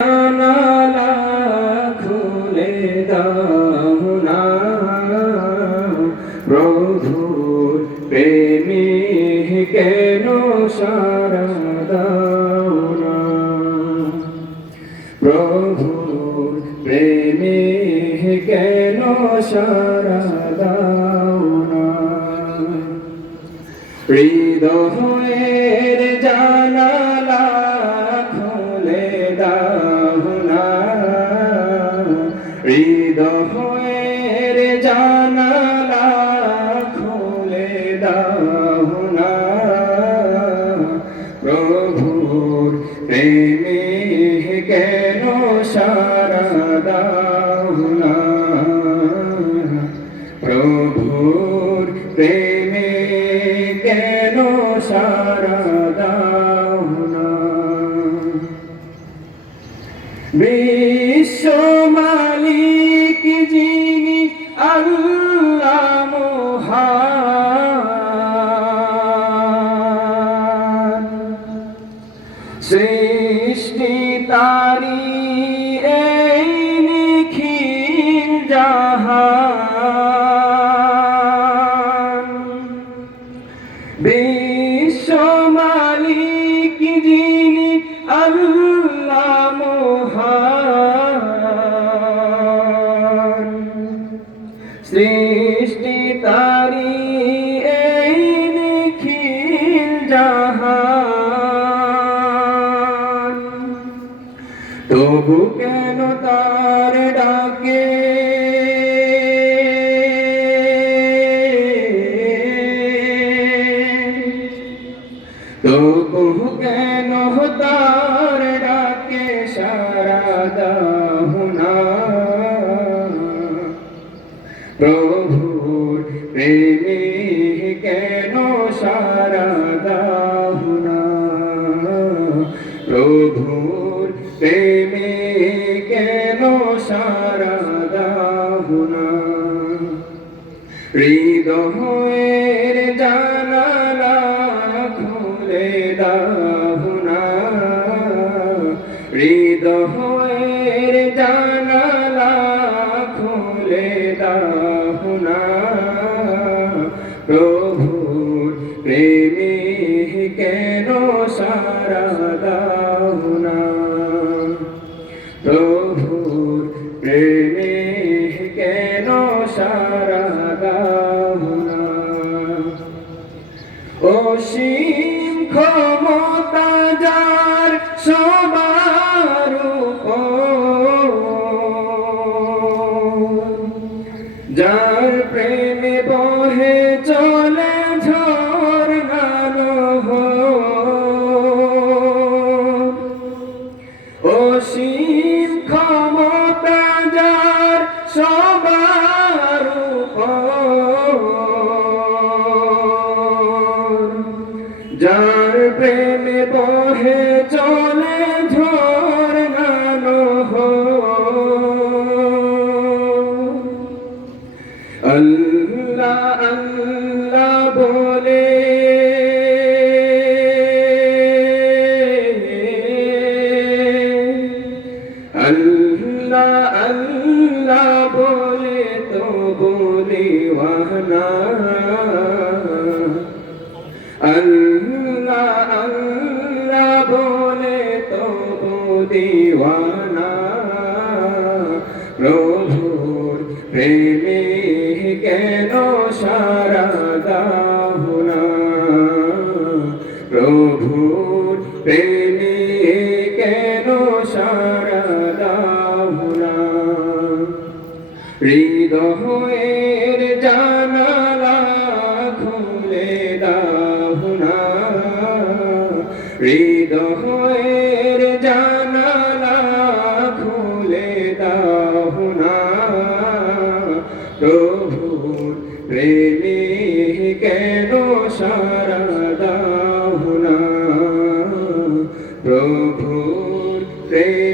জানালা খুলে দাও না, প্রভুর প্রেমে কেন সারা দাও না, প্রভুর প্রেমে কেন সারা দাও না। হৃদয়ের জানালা খুলে দাও না, হৃদয়ের জানালা খুলে দাও না, প্রভুর প্রেমে কেন সারা দাও না, প্রভুর প্রেমে কেন সারা দাও না। বিশ্ব মালিক যিনি আল্লাহ মহান, সৃষ্টি তারি এই নিখিল জাহান। বিশ্ব মালিক যিনি আল্লাহ মহান, সৃষ্টি তারি এই নিখিল জাহান। তবু কেন তার ডাকে তবু কেন তার ডাকে সারা দাও না, প্রভুর প্রেমে কেন সারা দাও না, প্রভুর প্রেমে কেন সারা দাও না। হৃদয়ের জানালা খুলে দাও না, হৃদয়ের জানালা খুলে দাও না, প্রভুর প্রেমে কেন সারা দাও না, প্রভুর প্রেমে কেন সারা দাও না। অসীম ক্ষমতা যার সবার উপর, যার প্রেমে বহে চলে ঝরনা নহর, অসীম ক্ষমতা যার সবার উপর, যার প্রেমে বহে চলে ঝরনা নহর। আল্লাহ আল্লাহ বলে আল্লাহ আল্লাহ বলে তো বলিওয়ানা, আল্লাহ আল্লাহ বলে তো বলিওয়ানা, প্রভুর প্রেমে কেন সারা দাও না, প্রভুর প্রেমে কেন সারা দাও না। হৃদয়ের জানালা খুলে দাও না, হৃদয়ের জানালা খুলে দাও না, প্রভুর প্রেমে কেন সারা দাও না, প্রভুর প্রেমে